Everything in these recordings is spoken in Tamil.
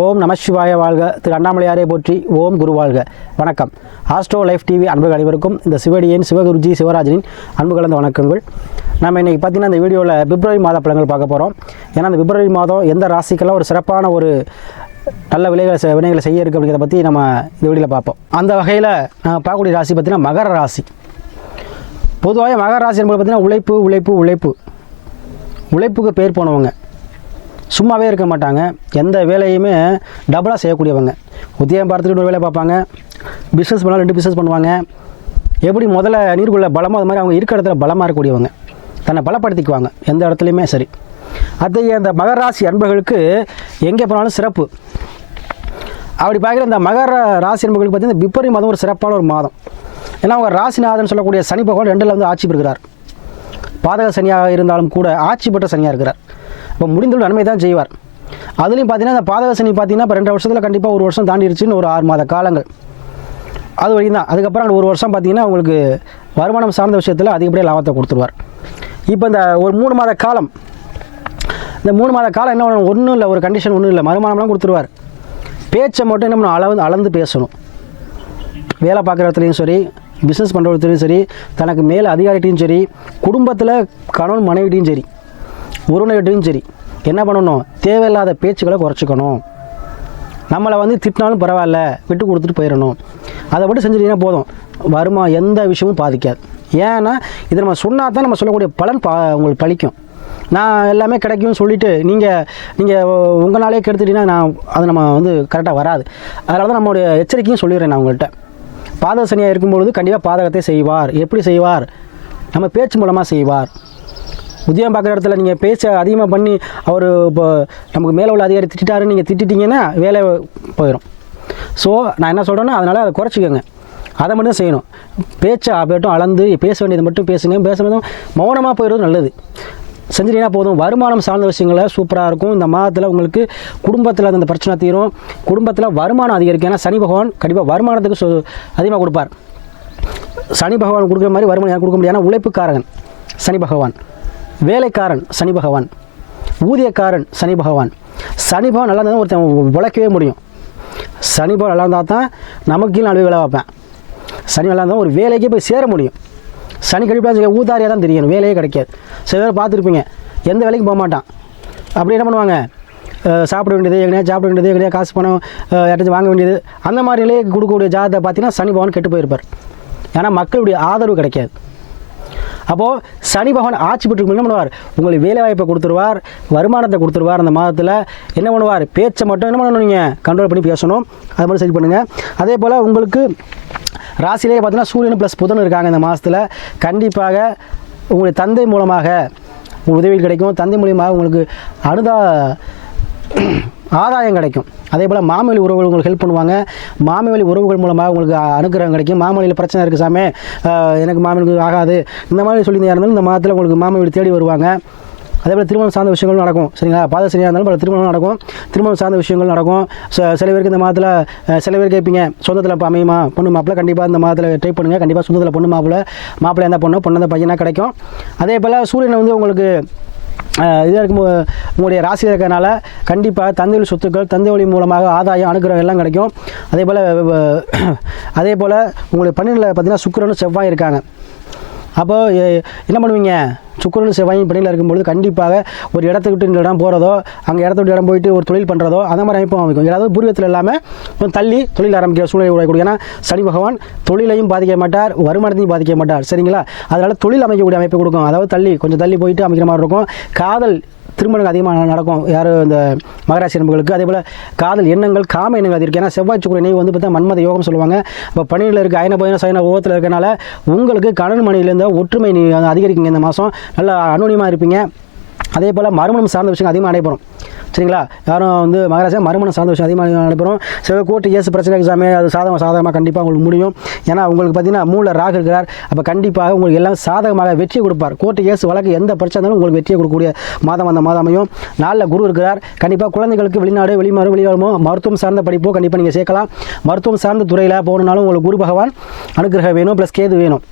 ஓம் நமசிவாய வாழ்க திரு அண்ணாமலையாரே போற்றி ஓம் குரு வாழ்க வணக்கம் ஆஸ்ட்ரோ லைஃப் டிவி அன்புகள் அனைவருக்கும் இந்த சிவடியின் சிவகுருஜி சிவராஜனின் அன்பு கலந்த வணக்கங்கள் நம்ம இன்றைக்கி பார்த்திங்கன்னா இந்த வீடியோவில் பிப்ரவரி மாத பழங்கள் பார்க்க போகிறோம் ஏன்னா அந்த பிப்ரவரி மாதம் எந்த ராசிக்கெல்லாம் ஒரு சிறப்பான ஒரு நல்ல விலைகளை வினைகளை செய்ய இருக்குது அப்படிங்கிறத பற்றி நம்ம இந்த வீடியோவில் பார்ப்போம் அந்த வகையில் நான் பார்க்கக்கூடிய ராசி பார்த்திங்கன்னா மகர ராசி பொதுவாக மகர ராசி என்பது பார்த்திங்கன்னா உழைப்பு உழைப்பு உழைப்பு உழைப்புக்கு பேர் போனவங்க சும்மாவே இருக்க மாட்டாங்க எந்த வேலையுமே டபுளாக செய்யக்கூடியவங்க உத்தியம் பார்த்துட்டு ஒரு வேலை பார்ப்பாங்க பிஸ்னஸ் பண்ணால் ரெண்டு பிஸ்னஸ் பண்ணுவாங்க எப்படி முதல்ல நீருக்குள்ள பலமாக அது மாதிரி அவங்க இருக்கிற இடத்துல பலமாக இருக்கக்கூடியவங்க தன்னை பலப்படுத்திக்குவாங்க எந்த இடத்துலையுமே சரி அத்தகைய அந்த ராசி அன்பர்களுக்கு எங்கே போனாலும் சிறப்பு அப்படி பார்க்குற இந்த மகர ராசி அன்பர்களுக்கு பார்த்தீங்கன்னா பிப்ரவரி மாதம் ஒரு சிறப்பான ஒரு மாதம் ஏன்னா அவங்க ராசிநாதன் சொல்லக்கூடிய சனி பகவான் ரெண்டில் வந்து ஆட்சி பெறுகிறார் பாதக சனியாக இருந்தாலும் கூட ஆட்சி பெற்ற சனியாக இருக்கிறார் இப்போ முடிந்தவரை நன்மை தான் செய்வார் அதுலேயும் பார்த்தீங்கன்னா அந்த பாதகசனி பார்த்தீங்கன்னா இப்போ ரெண்டு வருஷத்தில் கண்டிப்பாக ஒரு வருஷம் தாண்டிடுச்சுன்னு ஒரு ஆறு மாத காலங்கள் அது வரைக்கும் தான் அதுக்கப்புறம் ஒரு வருஷம் பார்த்தீங்கன்னா உங்களுக்கு வருமானம் சார்ந்த விஷயத்தில் அதிகப்படியாக லாபத்தை கொடுத்துருவார் இப்போ இந்த ஒரு மூணு மாத காலம் இந்த மூணு மாத காலம் என்ன பண்ணணும் ஒன்றும் இல்லை ஒரு கண்டிஷன் ஒன்றும் இல்லை வருமானம்லாம் கொடுத்துருவார் பேச்சை மட்டும் என்ன பண்ணணும் அளவு அளந்து பேசணும் வேலை பார்க்குற இடத்துலையும் சரி பிஸ்னஸ் பண்ணுற இடத்துலையும் சரி தனக்கு மேல் அதிகாரிகிட்டையும் சரி குடும்பத்தில் கணவன் மனைவிட்டையும் சரி உறவினர்கிட்டையும் சரி என்ன பண்ணணும் தேவையில்லாத பேச்சுக்களை குறைச்சிக்கணும் நம்மளை வந்து திட்டினாலும் பரவாயில்ல விட்டு கொடுத்துட்டு போயிடணும் அதை மட்டும் செஞ்சுட்டிங்கன்னா போதும் வருமா எந்த விஷயமும் பாதிக்காது ஏன்னா இதை நம்ம சொன்னால் தான் நம்ம சொல்லக்கூடிய பலன் பா உங்களுக்கு பழிக்கும் நான் எல்லாமே கிடைக்கும்னு சொல்லிவிட்டு நீங்கள் நீங்கள் உங்கள் நாளே கெடுத்துட்டீங்கன்னா நான் அது நம்ம வந்து கரெக்டாக வராது அதனால தான் நம்மளுடைய எச்சரிக்கையும் சொல்லிடுறேன் நான் உங்கள்கிட்ட பாதக சனியாக இருக்கும்பொழுது கண்டிப்பாக பாதகத்தை செய்வார் எப்படி செய்வார் நம்ம பேச்சு மூலமாக செய்வார் உதயம் பார்க்குற இடத்துல நீங்கள் பேச அதிகமாக பண்ணி அவர் இப்போ நமக்கு மேலே உள்ள அதிகாரி திட்டாருன்னு நீங்கள் திட்டிட்டீங்கன்னா வேலை போயிடும் ஸோ நான் என்ன சொல்கிறேன்னா அதனால் அதை குறைச்சிக்கோங்க அதை மட்டும் செய்யணும் பேச்சை அப்பட்டும் அளந்து பேச வேண்டியது மட்டும் பேசுங்க பேசுகிறதும் மௌனமாக போயிடுறது நல்லது செஞ்சுட்டீங்கன்னா போதும் வருமானம் சார்ந்த விஷயங்கள சூப்பராக இருக்கும் இந்த மாதத்தில் உங்களுக்கு குடும்பத்தில் அந்த பிரச்சனை தீரும் குடும்பத்தில் வருமானம் அதிகரிக்கும் ஏன்னா சனி பகவான் கண்டிப்பாக வருமானத்துக்கு சொ அதிகமாக கொடுப்பார் சனி பகவான் கொடுக்குற மாதிரி வருமானம் கொடுக்க முடியாது ஏன்னா உழைப்புக்காரகன் சனி பகவான் வேலைக்காரன் சனி பகவான் ஊதியக்காரன் சனி பகவான் சனி பகவான் நல்லா இருந்தால் ஒருத்தன் உழைக்கவே முடியும் சனி பகவான் நல்லா இருந்தால் தான் நமக்கு நான் வேலை பார்ப்பேன் சனி நல்லா இருந்தால் ஒரு வேலைக்கே போய் சேர முடியும் சனி கழிப்பாக ஊதாரியாக தான் தெரியணும் வேலையே கிடைக்காது சில பேர் பார்த்துருப்பீங்க எந்த வேலைக்கும் போக மாட்டான் அப்படி என்ன பண்ணுவாங்க சாப்பிட வேண்டியது எங்கேயா சாப்பிட வேண்டியது எங்கேயா காசு பணம் யார்ட்டாச்சும் வாங்க வேண்டியது அந்த மாதிரிலேயே கொடுக்கக்கூடிய ஜாதத்தை பார்த்தீங்கன்னா சனி பகவான் கெட்டு போயிருப்பார் ஏன்னா மக்களுடைய ஆதரவு கிடைக்காது அப்போது சனி பகவான் ஆட்சி பெற்று என்ன பண்ணுவார் உங்களுக்கு வேலை வாய்ப்பை கொடுத்துருவார் வருமானத்தை கொடுத்துருவார் அந்த மாதத்தில் என்ன பண்ணுவார் பேச்சை மட்டும் என்ன பண்ணணும் நீங்கள் கண்ட்ரோல் பண்ணி பேசணும் அது மட்டும் சரி பண்ணுங்கள் அதே போல் உங்களுக்கு ராசிலேயே பார்த்தீங்கன்னா சூரியன் ப்ளஸ் புதன் இருக்காங்க இந்த மாதத்தில் கண்டிப்பாக உங்களுடைய தந்தை மூலமாக உங்களுக்கு உதவி கிடைக்கும் தந்தை மூலியமாக உங்களுக்கு அனுதா ஆதாயம் கிடைக்கும் அதே போல் மாமொழி உறவுகள் உங்களுக்கு ஹெல்ப் பண்ணுவாங்க மாமொழி உறவுகள் மூலமாக உங்களுக்கு அனுகிரகம் கிடைக்கும் மாமொழியில் பிரச்சனை இருக்குது சாமே எனக்கு மாமொழி ஆகாது இந்த மாதிரி சொல்லியிருந்தா இருந்தாலும் இந்த மாதத்தில் உங்களுக்கு மாமொழி தேடி வருவாங்க அதே போல் திருமணம் சார்ந்த விஷயங்களும் நடக்கும் சரிங்களா பாத சரியாக இருந்தாலும் பல திருமணம் நடக்கும் திருமணம் சார்ந்த விஷயங்கள் நடக்கும் சில பேருக்கு இந்த மாதத்தில் சில பேர் கேட்பீங்க சொந்தத்தில் இப்போ அமையுமா பொண்ணு மாப்பிள்ள கண்டிப்பாக இந்த மாதத்தில் ட்ரை பண்ணுங்கள் கண்டிப்பாக சொந்தத்தில் பொண்ணு மாப்பிள்ள மாப்பிள்ளை எந்த பொண்ணு பொண்ணு அந்த பையனாக கிடைக்கும் அதே போல் சூரியனை வந்து உங்களுக்கு இதாக இருக்கும் உங்களுடைய ராசியில் இருக்கிறனால கண்டிப்பாக தந்தை வழி சொத்துக்கள் தந்தை வழி மூலமாக ஆதாயம் அனுகிரகம் எல்லாம் கிடைக்கும் அதே போல் அதே போல் உங்களுக்கு பன்னெண்டில் பார்த்தீங்கன்னா சுக்கரனும் செவ்வாய் இருக்காங்க அப்போ என்ன பண்ணுவீங்க சுக்கரன் செவ்வாயும் பணியில் இருக்கும்பொழுது கண்டிப்பாக ஒரு இடத்த விட்டு இடம் போகிறதோ அங்கே இடத்த விட்டு இடம் போயிட்டு ஒரு தொழில் பண்ணுறதோ அந்த மாதிரி அமைப்பும் அமைக்கும் ஏதாவது பூர்வத்தில் இல்லாமல் கொஞ்சம் தள்ளி தொழில் ஆரம்பிக்கிற சூழ்நிலை உருவாக்கக்கூடிய ஏன்னா சனி பகவான் தொழிலையும் பாதிக்க மாட்டார் வருமானத்தையும் பாதிக்க மாட்டார் சரிங்களா அதனால் தொழில் அமைக்கக்கூடிய அமைப்பு கொடுக்கும் அதாவது தள்ளி கொஞ்சம் தள்ளி போயிட்டு அமைக்கிற மாதிரி இருக்கும் காதல் திருமணங்கள் அதிகமாக நடக்கும் யார் இந்த மகராசி நண்பர்களுக்கு அதே போல் காதல் எண்ணங்கள் காம எண்ணங்கள் அதிகம் ஏன்னா செவ்வாய் சுக்கர வந்து பார்த்தா மன்மத யோகம் சொல்லுவாங்க இப்போ பணியில் இருக்க அயன பயணம் சயன ஓகத்தில் இருக்கனால உங்களுக்கு கடன் மனையிலேருந்து ஒற்றுமை நீ அதிகரிக்குங்க இந்த மாதம் நல்லா அனுனியமாக இருப்பீங்க அதே போல் மறுமணம் சார்ந்த விஷயம் அதிகமாக நடைபெறும் சரிங்களா யாரும் வந்து மகாராஜா மறுமணம் சார்ந்த விஷயம் அதிகமாக நடைபெறும் சில கோர்ட்டு கேஸ் பிரச்சனை எக்ஸாமே அது சாதகமாக சாதகமாக கண்டிப்பாக உங்களுக்கு முடியும் ஏன்னா உங்களுக்கு பார்த்தீங்கன்னா மூல ராகு இருக்கிறார் அப்போ கண்டிப்பாக உங்களுக்கு எல்லாம் சாதகமாக வெற்றியை கொடுப்பார் கோர்ட்டு கேஸ் வழக்கு எந்த பிரச்சனை இருந்தாலும் உங்களுக்கு வெற்றியை கொடுக்கக்கூடிய மாதம் அந்த மாதம் அமையும் நாளில் குரு இருக்கிறார் கண்டிப்பாக குழந்தைகளுக்கு வெளிநாடு வெளிமாறு வெளியாடுமோ மருத்துவம் சார்ந்த படிப்போ கண்டிப்பாக நீங்கள் சேர்க்கலாம் மருத்துவம் சார்ந்த துறையில் போகணுன்னாலும் உங்களுக்கு குரு பகவான் அனுகிரகம் வேணும் ப்ளஸ் கேது வேணும்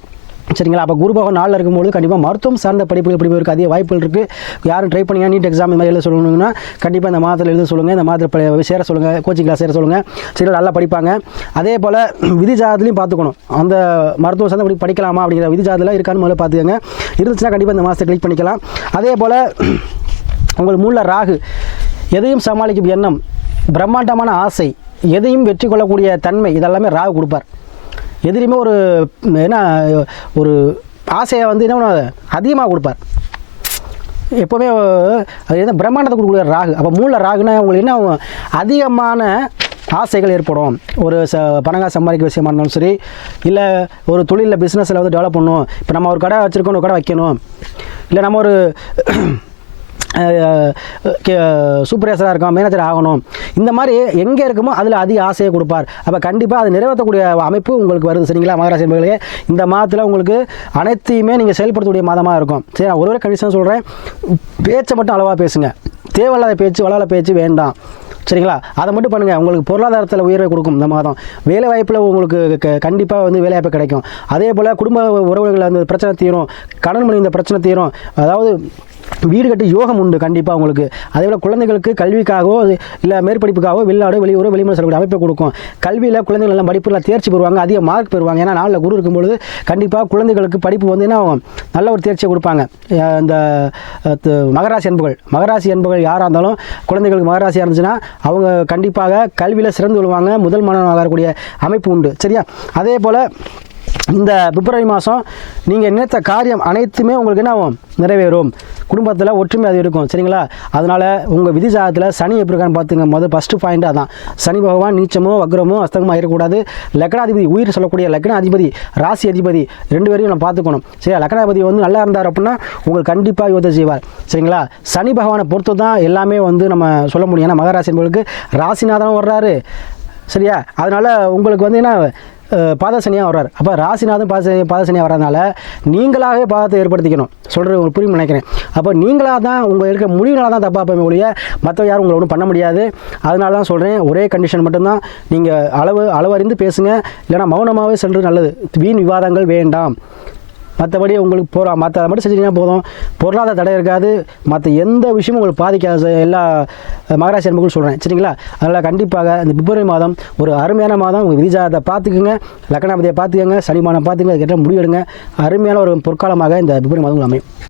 சரிங்களா அப்போ குரு நாளில் இருக்கும்போது கண்டிப்பாக மருத்துவம் சார்ந்த படிப்புகள் படிப்பதற்கு அதிக வாய்ப்புகள் இருக்குது யாரும் ட்ரை பண்ணியா நீட் எக்ஸாம் இந்த மாதிரி எழுத சொல்லணுன்னா கண்டிப்பாக இந்த மாதத்தில் எழுத சொல்லுங்கள் இந்த மாதத்தில் சேர சொல்லுங்கள் கோச்சிங் கிளாஸ் சேர சொல்லுங்கள் சரி நல்லா படிப்பாங்க அதே போல் விதி ஜாதத்துலையும் பார்த்துக்கணும் அந்த மருத்துவம் சார்ந்த படி படிக்கலாமா அப்படிங்கிற விதி ஜாதத்தில் இருக்கான்னு முதல்ல பார்த்துக்கோங்க இருந்துச்சுன்னா கண்டிப்பாக இந்த மாதத்தை கிளிக் பண்ணிக்கலாம் அதே போல் உங்கள் மூல ராகு எதையும் சமாளிக்கும் எண்ணம் பிரம்மாண்டமான ஆசை எதையும் வெற்றி கொள்ளக்கூடிய தன்மை இதெல்லாமே ராகு கொடுப்பார் எதிரியுமே ஒரு என்ன ஒரு ஆசையை வந்து என்ன அதிகமாக கொடுப்பார் எப்போவுமே அது என்ன பிரம்மாண்டத்தை கொடுக்கக்கூடிய ராகு அப்போ மூல ராகுனா உங்களுக்கு என்ன அதிகமான ஆசைகள் ஏற்படும் ஒரு ச பணங்கா சம்பாதிக்க விஷயமா இருந்தாலும் சரி இல்லை ஒரு தொழிலில் பிஸ்னஸில் வந்து டெவலப் பண்ணணும் இப்போ நம்ம ஒரு கடை வச்சுருக்கோம் ஒரு கடை வைக்கணும் இல்லை நம்ம ஒரு சூப்பர்வைசராக இருக்கும் மேனேஜர் ஆகணும் இந்த மாதிரி எங்கே இருக்குமோ அதில் அதிக ஆசையை கொடுப்பார் அப்போ கண்டிப்பாக அது நிறைவேற்றக்கூடிய அமைப்பு உங்களுக்கு வருது சரிங்களா மகராசி என்பவர்களே இந்த மாதத்தில் உங்களுக்கு அனைத்தையுமே நீங்கள் செயல்படுத்தக்கூடிய மாதமாக இருக்கும் சரி நான் ஒரே கண்டிஷன் சொல்கிறேன் பேச்சை மட்டும் அளவாக பேசுங்க தேவையில்லாத பேச்சு வளவள பேச்சு வேண்டாம் சரிங்களா அதை மட்டும் பண்ணுங்கள் உங்களுக்கு பொருளாதாரத்தில் உயர்வை கொடுக்கும் இந்த மாதம் வேலை வாய்ப்பில் உங்களுக்கு கண்டிப்பாக வந்து வேலைவாய்ப்பு கிடைக்கும் அதே போல் குடும்ப உறவுகளில் அந்த பிரச்சனை தீரும் கடன் மணி இந்த பிரச்சனை தீரும் அதாவது வீடு கட்டி யோகம் உண்டு கண்டிப்பாக உங்களுக்கு அதே போல் குழந்தைகளுக்கு கல்விக்காகவோ இல்லை மேற்படிப்புக்காகவோ வெளிநாடு வெளியூர் வெளிமுறை செல்லக்கூடிய அமைப்பை கொடுக்கும் கல்வியில் குழந்தைகள் எல்லாம் படிப்பில் தேர்ச்சி பெறுவாங்க அதிக மார்க் பெறுவாங்க ஏன்னா நாளில் குரு இருக்கும்பொழுது கண்டிப்பாக குழந்தைகளுக்கு படிப்பு வந்து என்ன நல்ல ஒரு தேர்ச்சியை கொடுப்பாங்க இந்த மகராசி அன்புகள் மகராசி அன்புகள் யாராக இருந்தாலும் குழந்தைகளுக்கு மகராசியாக இருந்துச்சுன்னா அவங்க கண்டிப்பாக கல்வியில் சிறந்து விழுவாங்க முதல் மாணவனாக இருக்கக்கூடிய அமைப்பு உண்டு சரியா அதே போல் இந்த பிப்ரவரி மாதம் நீங்கள் நினைத்த காரியம் அனைத்துமே உங்களுக்கு என்ன ஆகும் நிறைவேறும் குடும்பத்தில் ஒற்றுமை அது இருக்கும் சரிங்களா அதனால் உங்கள் விதி ஜாதத்தில் சனி எப்படி இருக்கான்னு பார்த்துங்க முதல் ஃபஸ்ட்டு பாயிண்ட் அதான் சனி பகவான் நீச்சமோ வக்ரமோ அஸ்தகமாக இருக்கக்கூடாது லக்னாதிபதி உயிர் சொல்லக்கூடிய அதிபதி ராசி அதிபதி ரெண்டு பேரையும் நம்ம பார்த்துக்கணும் சரியா லக்னாதிபதி வந்து நல்லா இருந்தார் அப்படின்னா உங்களுக்கு கண்டிப்பாக யோத செய்வார் சரிங்களா சனி பகவானை பொறுத்து தான் எல்லாமே வந்து நம்ம சொல்ல முடியும் ஏன்னா மகராசி என்பவர்களுக்கு ராசிநாதனும் வர்றாரு சரியா அதனால் உங்களுக்கு வந்து என்ன பாதசனியாக வர்றார் அப்போ ராசிநாதன் பாத பாதசனியாக வர்றதுனால நீங்களாகவே பாதத்தை ஏற்படுத்திக்கணும் சொல்கிற ஒரு புரியும் நினைக்கிறேன் அப்போ நீங்களாக தான் உங்கள் இருக்கிற முடிவுனால தான் தப்பாக போய் ஒழிய மற்ற யாரும் உங்களை ஒன்றும் பண்ண முடியாது அதனால தான் சொல்கிறேன் ஒரே கண்டிஷன் மட்டும்தான் நீங்கள் அளவு அளவறிந்து பேசுங்க இல்லைனா மௌனமாகவே செல்வது நல்லது வீண் விவாதங்கள் வேண்டாம் மற்றபடி உங்களுக்கு போகிறோம் மற்ற அதை மட்டும் செஞ்சீங்கன்னா போதும் பொருளாதார தடை இருக்காது மற்ற எந்த விஷயமும் உங்களுக்கு பாதிக்காது எல்லா மகராசி அன்புகளும் சொல்கிறேன் சரிங்களா அதனால் கண்டிப்பாக இந்த பிப்ரவரி மாதம் ஒரு அருமையான மாதம் உங்கள் விதிஜாதத்தை பார்த்துக்குங்க லக்னாபதியை பார்த்துக்கோங்க சனிமானம் பார்த்துக்கங்க அதுக்கேற்ற முடிவெடுங்க அருமையான ஒரு பொற்காலமாக இந்த பிப்ரவரி மாதம் அமையும்